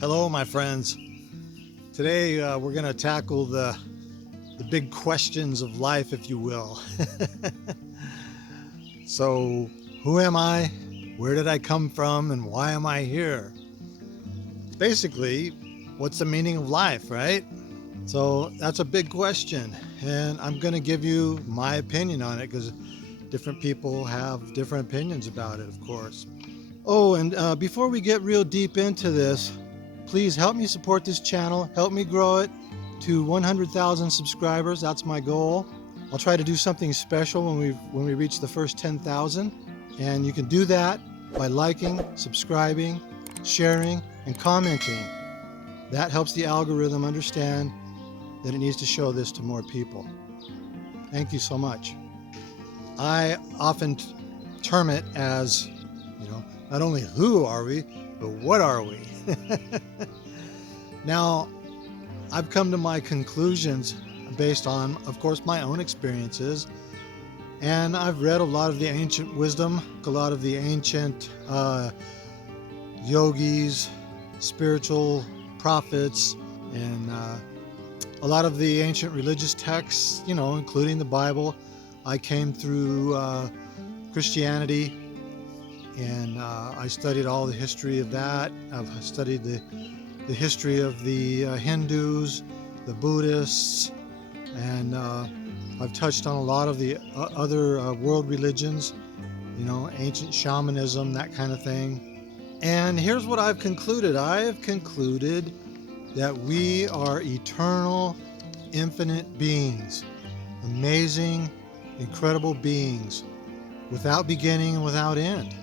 Hello, my friends. Today we're going to tackle the big questions of life, if you will. So, who am I? Where did I come from? And why am I here? Basically, what's the meaning of life, right? So, that's a big question. And I'm going to give you my opinion on it because different people have different opinions about it, of course. Oh, and before we get real deep into this, please help me support this channel. Help me grow it to 100,000 subscribers. That's my goal. I'll try to do something special when we reach the first 10,000. And you can do that by liking, subscribing, sharing, and commenting. That helps the algorithm understand that it needs to show this to more people. Thank you so much. I often term it as, not only who are we, but what are we? Now, I've come to my conclusions based on, of course, my own experiences. And I've read a lot of the ancient wisdom, a lot of the ancient yogis, spiritual prophets, and a lot of the ancient religious texts, including the Bible. I came through Christianity, and I studied all the history of that. I've studied the history of the Hindus, the Buddhists, and I've touched on a lot of the other world religions, ancient shamanism, that kind of thing. And here's what I've concluded. I have concluded that we are eternal, infinite beings, amazing, incredible beings, without beginning and without end.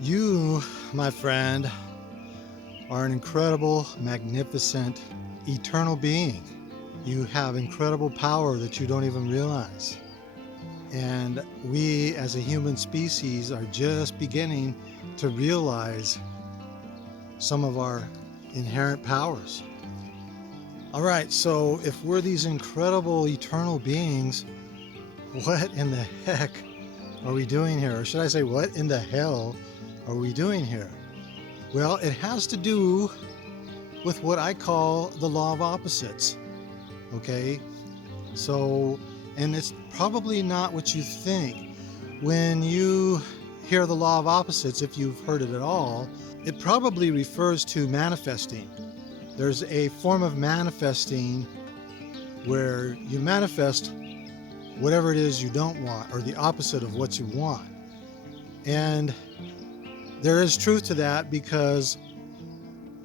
You, my friend, are an incredible, magnificent, eternal being. You have incredible power that you don't even realize. And we, as a human species, are just beginning to realize some of our inherent powers. All right, so if we're these incredible, eternal beings, what in the heck are we doing here? Or should I say, what in the hell are we doing here? Well, it has to do with what I call the law of opposites. Okay, so, and it's probably not what you think. When you hear the law of opposites, if you've heard it at all, it probably refers to manifesting. There's a form of manifesting where you manifest whatever it is you don't want, or the opposite of what you want. And there is truth to that, because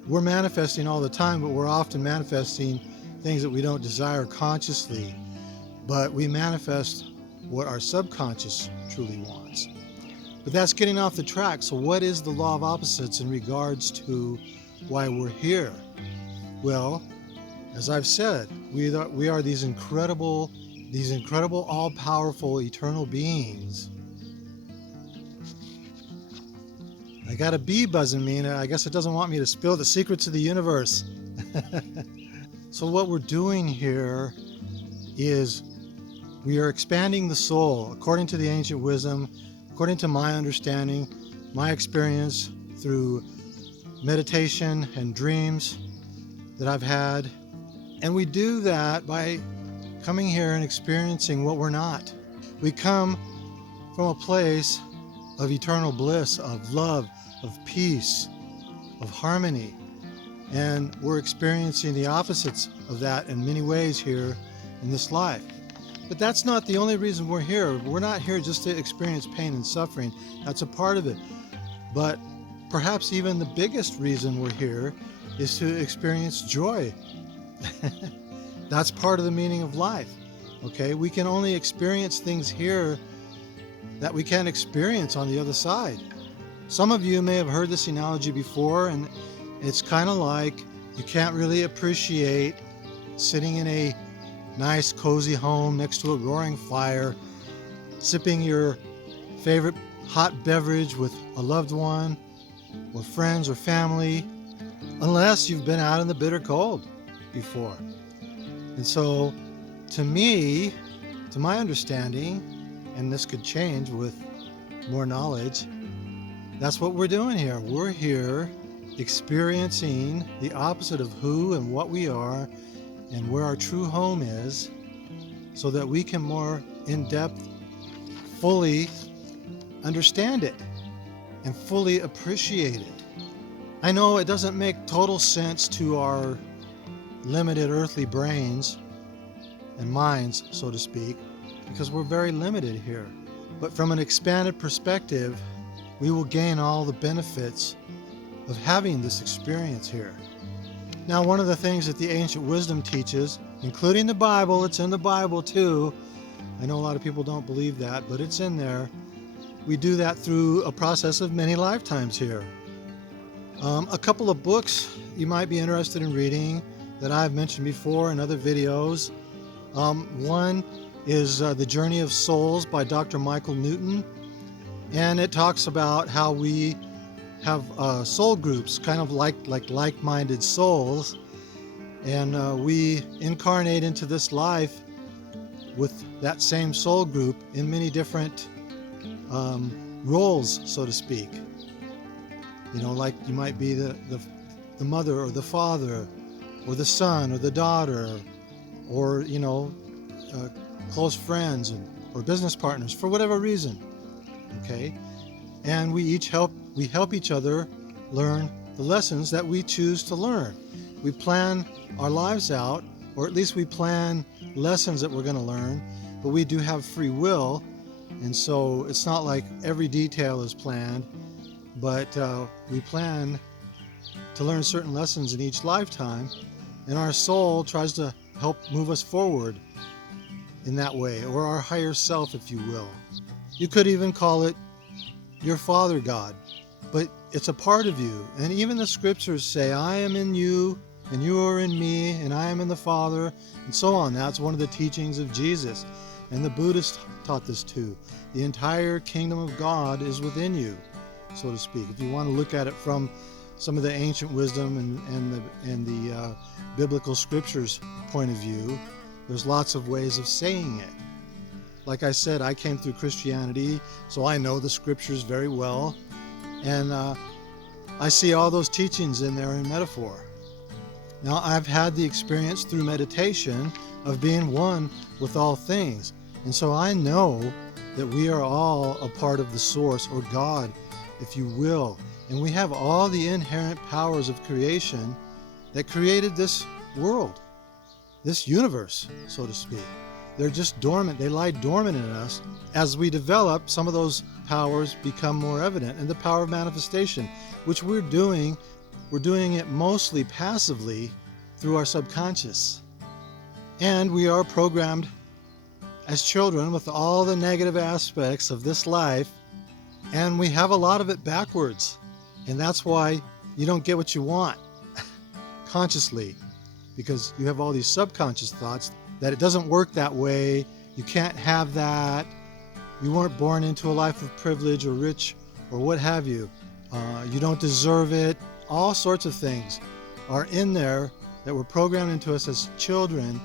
we're manifesting all the time, but we're often manifesting things that we don't desire consciously, but we manifest what our subconscious truly wants. But that's getting off the track. So what is the law of opposites in regards to why we're here? Well, as I've said, we are these incredible, all-powerful, eternal beings. I got a bee buzzing me, and I guess it doesn't want me to spill the secrets of the universe. So what we're doing here is we are expanding the soul according to the ancient wisdom, according to my understanding, my experience through meditation and dreams that I've had. And we do that by coming here and experiencing what we're not. We come from a place of eternal bliss, of love, of peace, of harmony. And we're experiencing the opposites of that in many ways here in this life. But that's not the only reason we're here. We're not here just to experience pain and suffering. That's a part of it. But perhaps even the biggest reason we're here is to experience joy. That's part of the meaning of life. Okay, we can only experience things here that we can't experience on the other side. Some of you may have heard this analogy before, and it's kind of like you can't really appreciate sitting in a nice, cozy home next to a roaring fire, sipping your favorite hot beverage with a loved one or friends or family, unless you've been out in the bitter cold before. And so, to me, to my understanding, and this could change with more knowledge, that's what we're doing here. We're here experiencing the opposite of who and what we are and where our true home is, so that we can more in depth fully understand it and fully appreciate it. I know it doesn't make total sense to our limited earthly brains and minds, so to speak, because we're very limited here. But from an expanded perspective, we will gain all the benefits of having this experience here. Now, one of the things that the ancient wisdom teaches, including the Bible, it's in the Bible too. I know a lot of people don't believe that, but it's in there. We do that through a process of many lifetimes here. A couple of books you might be interested in reading that I've mentioned before in other videos. One is The Journey of Souls by Dr. Michael Newton, and it talks about how we have soul groups, kind of like-minded souls, and we incarnate into this life with that same soul group in many different roles, so to speak. You know, like you might be the mother or the father or the son or the daughter, or, you know, close friends or business partners for whatever reason. Okay? And we help each other learn the lessons that we choose to learn. We plan our lives out, or at least we plan lessons that we're going to learn, but we do have free will, and so it's not like every detail is planned, but we plan to learn certain lessons in each lifetime, and our soul tries to help move us forward in that way, or our higher self, if you will. You could even call it your Father God, but it's a part of you. And even the scriptures say, I am in you, and you are in me, and I am in the Father, and so on. That's one of the teachings of Jesus. And the Buddhists taught this too. The entire kingdom of God is within you, so to speak. If you want to look at it from some of the ancient wisdom and the biblical scriptures point of view, there's lots of ways of saying it. Like I said, I came through Christianity, so I know the scriptures very well. And I see all those teachings in there in metaphor. Now, I've had the experience through meditation of being one with all things. And so I know that we are all a part of the source, or God, if you will. And we have all the inherent powers of creation that created this world, this universe, so to speak. They're just dormant. They lie dormant in us. As we develop, some of those powers become more evident. And the power of manifestation, which we're doing it mostly passively through our subconscious. And we are programmed as children with all the negative aspects of this life, and we have a lot of it backwards. And that's why you don't get what you want consciously, because you have all these subconscious thoughts that it doesn't work that way, you can't have that, you weren't born into a life of privilege or rich or what have you, you don't deserve it. All sorts of things are in there that were programmed into us as children,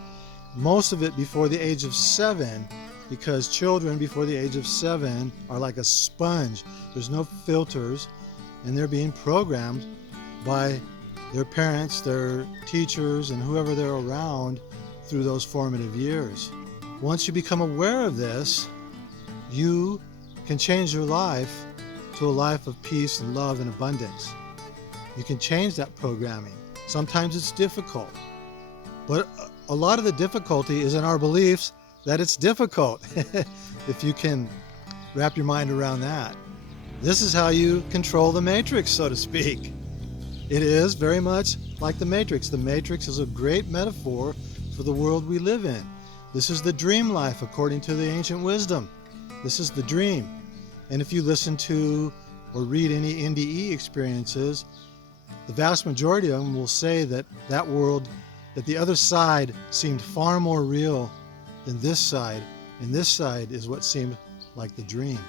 most of it before the age of 7, because children before the age of 7 are like a sponge. There's no filters, and they're being programmed by their parents, their teachers, and whoever they're around through those formative years. Once you become aware of this, you can change your life to a life of peace and love and abundance. You can change that programming. Sometimes it's difficult, but a lot of the difficulty is in our beliefs that it's difficult, if you can wrap your mind around that. This is how you control the matrix, so to speak. It is very much like the matrix. The matrix is a great metaphor for the world we live in. This is the dream life, according to the ancient wisdom. This is the dream. And if you listen to or read any NDE experiences, the vast majority of them will say that that world, that the other side seemed far more real than this side, and this side is what seemed like the dream.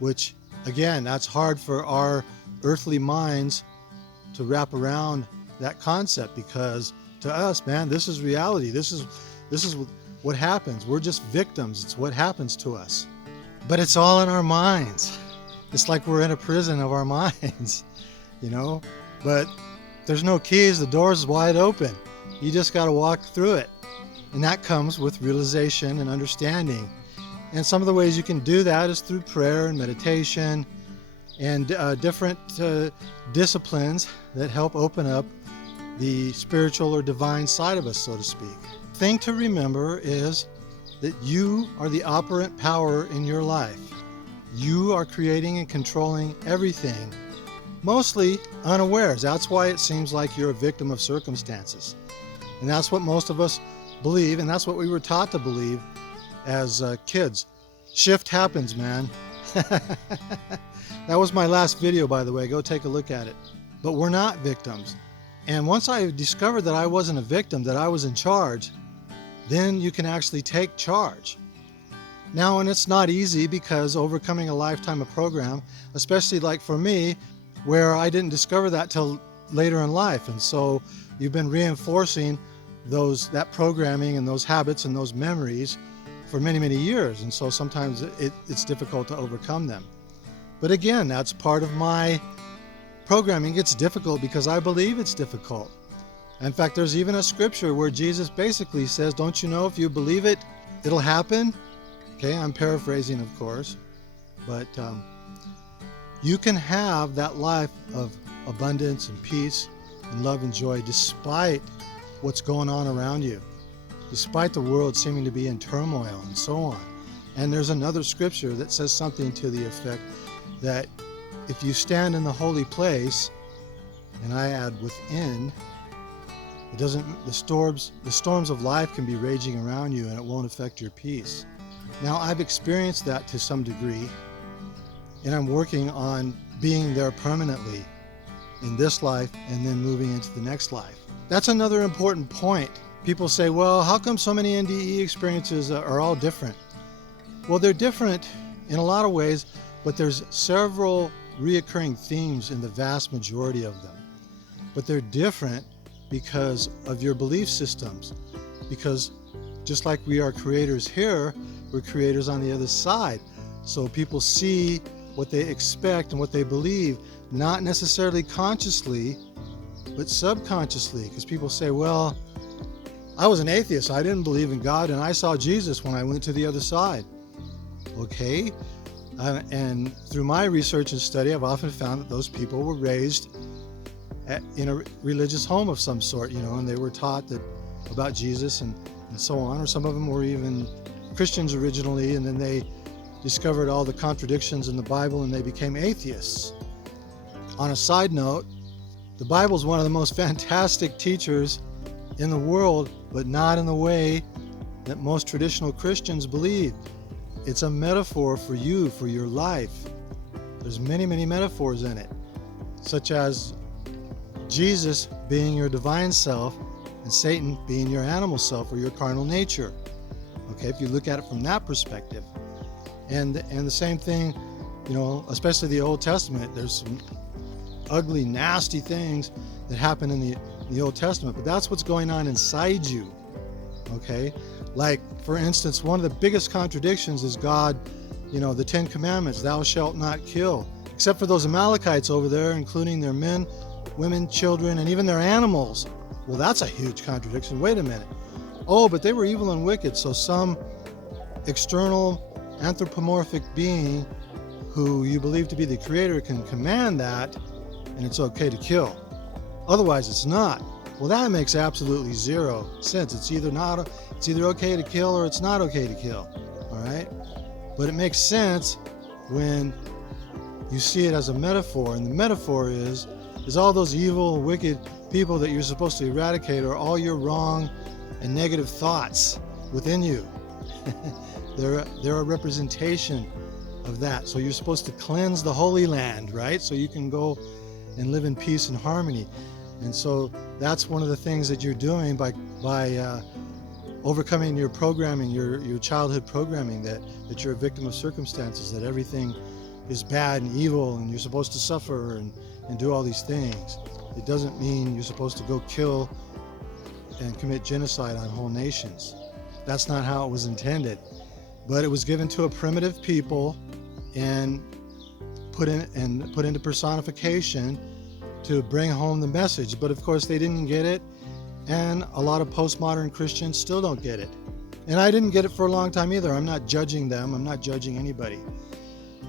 Which, again, that's hard for our earthly minds to wrap around that concept, because to us, man, this is reality. This is what happens. We're just victims. It's what happens to us. But it's all in our minds. It's like we're in a prison of our minds, you know? But there's no keys, the door's wide open. You just got to walk through it. And that comes with realization and understanding. And some of the ways you can do that is through prayer and meditation and different disciplines that help open up the spiritual or divine side of us, so to speak. The thing to remember is that you are the operant power in your life. You are creating and controlling everything, mostly unawares. That's why it seems like you're a victim of circumstances. And that's what most of us believe, and that's what we were taught to believe as kids. Shift happens, man. That was my last video, by the way. Go take a look at it. But we're not victims. And once I discovered that I wasn't a victim, that I was in charge, then you can actually take charge. Now, and it's not easy, because overcoming a lifetime of program, especially like for me, where I didn't discover that till later in life. And so you've been reinforcing that programming and those habits and those memories for many, many years. And so sometimes it's difficult to overcome them. But again, that's part of my programming. It's difficult because I believe it's difficult. In fact, there's even a scripture where Jesus basically says, don't you know if you believe it, it'll happen? Okay, I'm paraphrasing, of course. But you can have that life of abundance and peace and love and joy despite what's going on around you, despite the world seeming to be in turmoil and so on. And there's another scripture that says something to the effect that if you stand in the holy place, and I add within, the storms of life can be raging around you and it won't affect your peace. Now, I've experienced that to some degree, and I'm working on being there permanently in this life and then moving into the next life. That's another important point. People say, well, how come so many NDE experiences are all different? Well, they're different in a lot of ways, but there's several reoccurring themes in the vast majority of them. But they're different because of your belief systems. Because just like we are creators here, we're creators on the other side. So people see what they expect and what they believe, not necessarily consciously, but subconsciously. Because people say, well, I was an atheist, I didn't believe in God, and I saw Jesus when I went to the other side. Okay, and through my research and study, I've often found that those people were raised in a religious home of some sort, and they were taught about Jesus and so on, or some of them were even Christians originally, and then they discovered all the contradictions in the Bible and they became atheists. On a side note, the Bible is one of the most fantastic teachers in the world, but not in the way that most traditional Christians believe. It's a metaphor for you, for your life. There's many, many metaphors in it, such as Jesus being your divine self and Satan being your animal self or your carnal nature. Okay, if you look at it from that perspective. And the same thing, especially the Old Testament, there's some ugly, nasty things that happen in the Old Testament, but that's what's going on inside you. Okay, like for instance, one of the biggest contradictions is God, the 10 Commandments, thou shalt not kill, except for those Amalekites over there, including their men, women, children, and even their animals. Well, that's a huge contradiction. Wait a minute. Oh, but they were evil and wicked, so some external anthropomorphic being who you believe to be the creator can command that, and it's okay to kill. Otherwise, it's not. Well, that makes absolutely zero sense. It's either okay to kill or it's not okay to kill. All right? But it makes sense when you see it as a metaphor, and the metaphor is all those evil, wicked people that you're supposed to eradicate are all your wrong and negative thoughts within you. They're a representation of that. So you're supposed to cleanse the Holy Land, right? So you can go and live in peace and harmony. And so that's one of the things that you're doing by overcoming your programming, your childhood programming, that you're a victim of circumstances, that everything is bad and evil and you're supposed to suffer and do all these things. It doesn't mean you're supposed to go kill and commit genocide on whole nations. That's not how it was intended. But it was given to a primitive people and put into personification to bring home the message. But of course, they didn't get it. And a lot of postmodern Christians still don't get it. And I didn't get it for a long time either. I'm not judging them. I'm not judging anybody.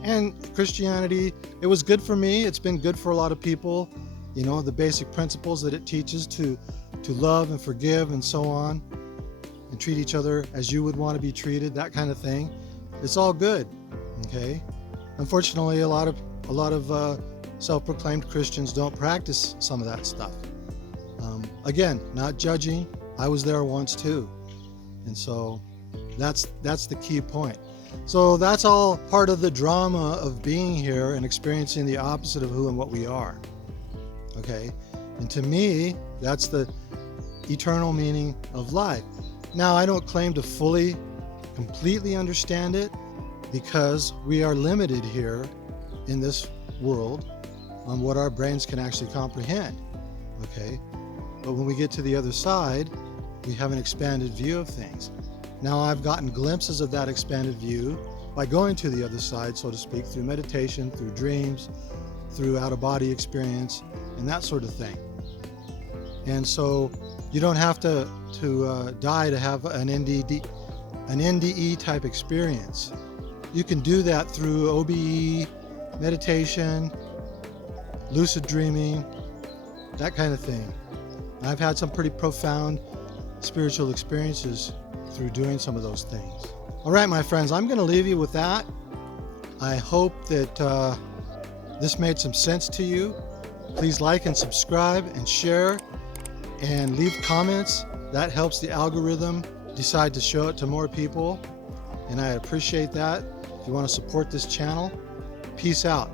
And Christianity, it was good for me. It's been good for a lot of people. You know, the basic principles that it teaches to love and forgive and so on, and treat each other as you would want to be treated, that kind of thing. It's all good, okay? Unfortunately, a lot of self-proclaimed Christians don't practice some of that stuff. Again, not judging. I was there once too. And so that's the key point. So that's all part of the drama of being here and experiencing the opposite of who and what we are. Okay? And to me, that's the eternal meaning of life. Now, I don't claim to fully, completely understand it, because we are limited here in this world on what our brains can actually comprehend. Okay? But when we get to the other side, we have an expanded view of things. Now, I've gotten glimpses of that expanded view by going to the other side, so to speak, through meditation, through dreams, through out-of-body experience, and that sort of thing. And so you don't have to die to have an NDE type experience. You can do that through OBE, meditation, lucid dreaming, that kind of thing. I've had some pretty profound spiritual experiences through doing some of those things. All right, my friends, I'm going to leave you with that. I hope that this made some sense to you. Please like and subscribe and share and leave comments. That helps the algorithm decide to show it to more people, and I appreciate that. If you want to support this channel, peace out.